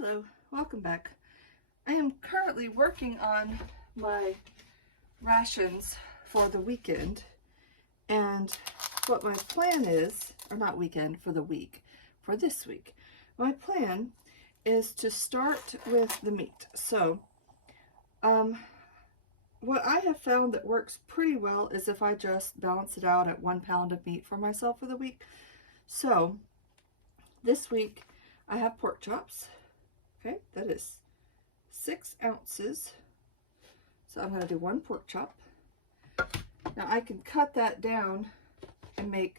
Hello, welcome back. I am currently working on my rations for the weekend, and what my plan is, or not weekend, for the week, for this week. My plan is to start with the meat. So, what I have found that works pretty well is if I just balance it out at 1 pound of meat for myself for the week. So, this week I have pork chops. Okay, that is 6 ounces. So I'm going to do 1 pork chop. Now I can cut that down and make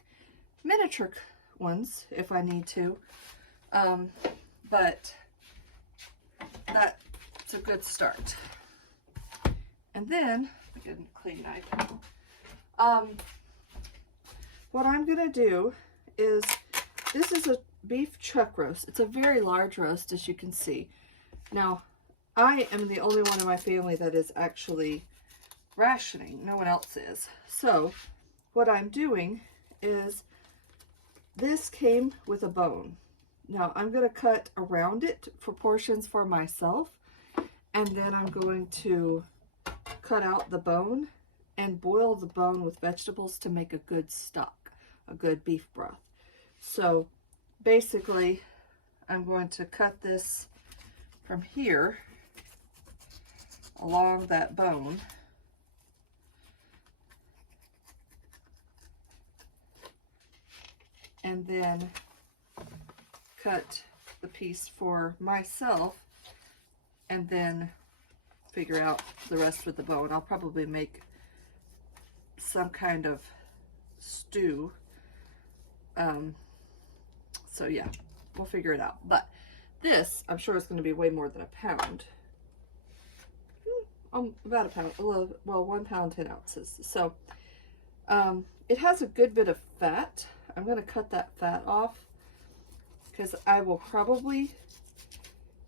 miniature ones if I need to. But that's a good start. And then, I get a clean knife. What I'm going to do is, this is a beef chuck roast. It's a very large roast, as you can see. Now, I am the only one in my family that is actually rationing. No one else is. So, what I'm doing is, this came with a bone. Now, I'm going to cut around it for portions for myself, and then I'm going to cut out the bone and boil the bone with vegetables to make a good stock, a good beef broth. So, basically, I'm going to cut this from here along that bone. And then cut the piece for myself and then figure out the rest with the bone. I'll probably make some kind of stew. So yeah, we'll figure it out. But this, I'm sure, is going to be way more than a pound. About a pound. Well, 1 pound, 10 ounces. So it has a good bit of fat. I'm going to cut that fat off because I will probably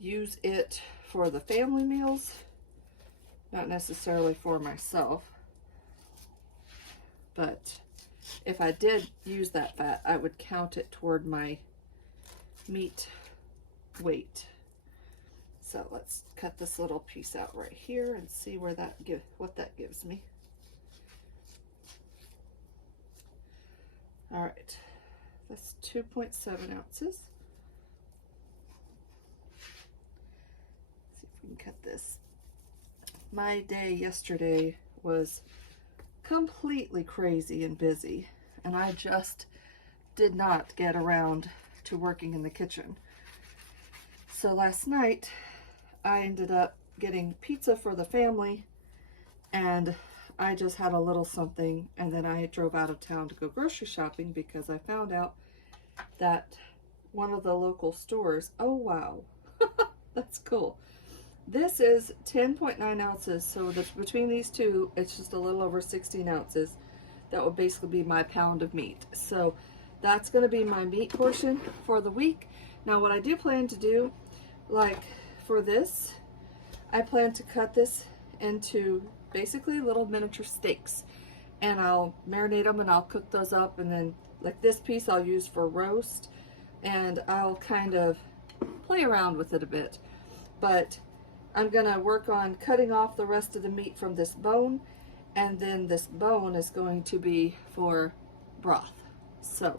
use it for the family meals, not necessarily for myself. But if I did use that fat, I would count it toward my meat weight. So let's cut this little piece out right here and see where what that gives me. All right, that's 2.7 ounces. See if we can cut this. My day yesterday was completely crazy and busy, and I just did not get around to working in the kitchen. So last night I ended up getting pizza for the family, and I just had a little something, and then I drove out of town to go grocery shopping because I found out that one of the local stores, oh wow, that's cool. This is 10.9 ounces, so between these two, it's just a little over 16 ounces. That would basically be my pound of meat. So that's going to be my meat portion for the week. Now what I do plan to do, like for this, I plan to cut this into basically little miniature steaks, and I'll marinate them and I'll cook those up, and then like this piece I'll use for roast, and I'll kind of play around with it a bit. But I'm gonna work on cutting off the rest of the meat from this bone, and then this bone is going to be for broth. So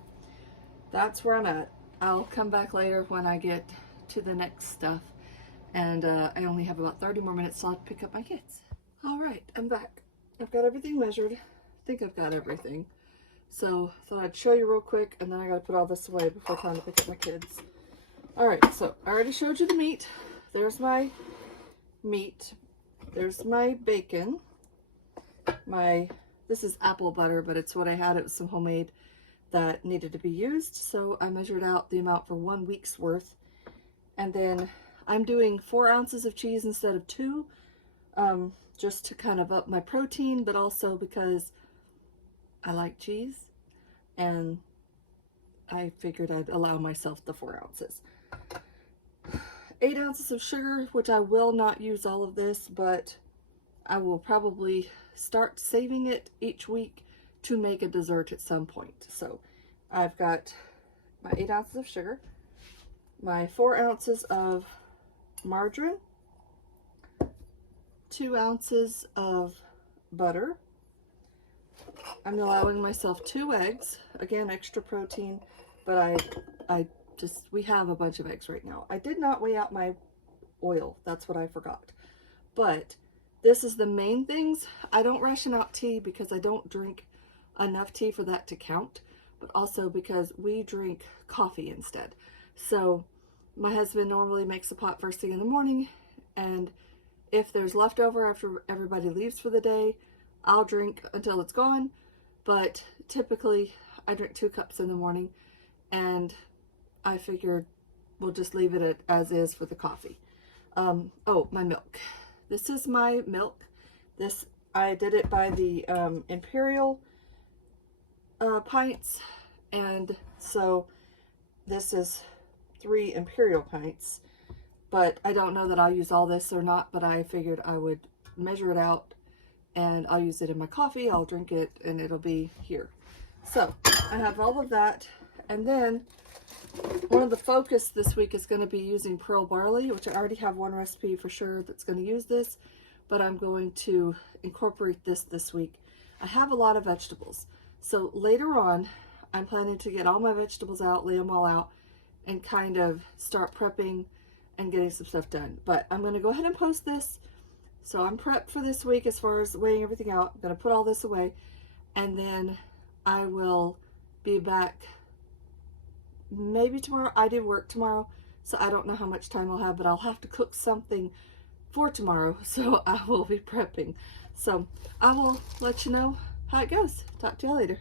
that's where I'm at. I'll come back later when I get to the next stuff, and I only have about 30 more minutes, so I'll pick up my kids. All right, I'm back. I've got everything measured. I think I've got everything. So thought I'd show you real quick, and then I gotta put all this away before time to pick up my kids. All right, so I already showed you the meat. There's my meat. There's my bacon. This is apple butter, but it's what I had. It was some homemade that needed to be used, so I measured out the amount for 1 week's worth. And then I'm doing 4 ounces of cheese instead of 2, just to kind of up my protein, but also because I like cheese, and I figured I'd allow myself the 4 ounces. 8 ounces of sugar, which I will not use all of this, but I will probably start saving it each week to make a dessert at some point. So I've got my 8 ounces of sugar, my 4 ounces of margarine, 2 ounces of butter. I'm allowing myself 2 eggs, again extra protein, but we have a bunch of eggs right now. I did not weigh out my oil, that's what I forgot. But this is the main things. I don't ration out tea because I don't drink enough tea for that to count, but also because we drink coffee instead. So my husband normally makes a pot first thing in the morning, and if there's leftover after everybody leaves for the day, I'll drink until it's gone. But typically I drink 2 cups in the morning, and I figured we'll just leave it as is for the coffee. Oh, my milk. This is my milk. This, I did it by the Imperial pints, and so this is 3 Imperial pints, but I don't know that I'll use all this or not, but I figured I would measure it out, and I'll use it in my coffee, I'll drink it, and it'll be here. So I have all of that, and then one of the focus this week is going to be using pearl barley, which I already have one recipe for sure that's going to use this, but I'm going to incorporate this week. I have a lot of vegetables, so later on I'm planning to get all my vegetables out, lay them all out, and kind of start prepping and getting some stuff done. But I'm going to go ahead and post this, so I'm prepped for this week as far as weighing everything out. I'm going to put all this away, and then I will be back maybe tomorrow. I do work tomorrow, so I don't know how much time I'll have, but I'll have to cook something for tomorrow, so I will be prepping. So I will let you know how it goes. Talk to you later.